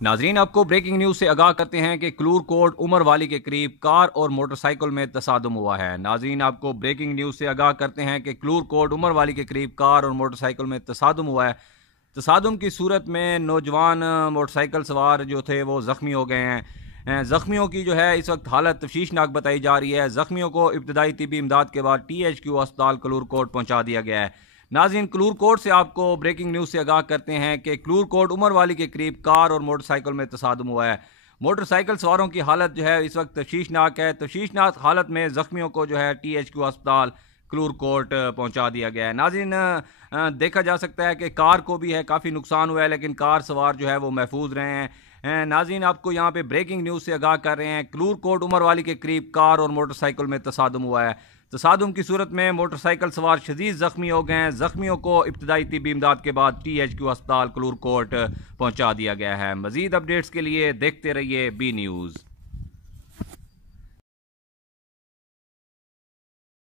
ناظرین آپ کو بریکنگ نیوز سے آگاہ کرتے ہیں کہ کلور کوٹ عمر والی کے قریب کار اور موٹر سائیکل میں تصادم ہوا ہے۔ ناظرین آپ کو بریکنگ نیوز سے آگاہ کرتے ہیں کہ کلور کوٹ عمر والی کے قریب کار اور موٹر سائیکل میں تصادم ہوا ہے۔ تصادم کی صورت میں نوجوان موٹر سائیکل سوار جو تھے وہ زخمی ہو گئے ہیں۔ زخمیوں کی جو ہے اس وقت حالت تشویشناک بتائی جا رہی ہے۔ زخمیوں کو ابتدائی طبی امداد کے بعد THQ ہسپتال کلور کوٹ پہنچا دیا گیا ہے۔ ناظرین کلور کوٹ سے آپ کو بریکنگ نیوز سے آگاہ کرتے ہیں کہ کلور کوٹ عمر والی کے قریب کار اور موٹر سائیکل میں تصادم ہوا ہے۔ موٹر سائیکل سواروں کی حالت جو ہے اس وقت تشویشناک ہے۔ تشویشناک حالت میں زخمیوں کو جو ہے THQ ہسپتال کلور کوٹ پہنچا دیا گیا ہے۔ ناظرین دیکھا جا سکتا ہے کہ کار کو بھی ہے کافی نقصان ہوا ہے، لیکن کار سوار جو ہے وہ محفوظ رہے ہیں۔ ناظرین آپ کو یہاں پہ بریکنگ نیوز سے آگاہ کر رہے ہیں، کلور کوٹ عمر والی کے قریب کار اور موٹر سائیکل میں تصادم ہوا ہے۔ تصادم کی صورت میں موٹر سائیکل سوار شدید زخمی ہو گئے ہیں۔ زخمیوں کو ابتدائی طبی امداد کے بعد THQ ہسپتال کلور کوٹ پہنچا دیا گیا ہے۔ مزید اپڈیٹس کے لیے دیکھتے رہیے بی نیوز۔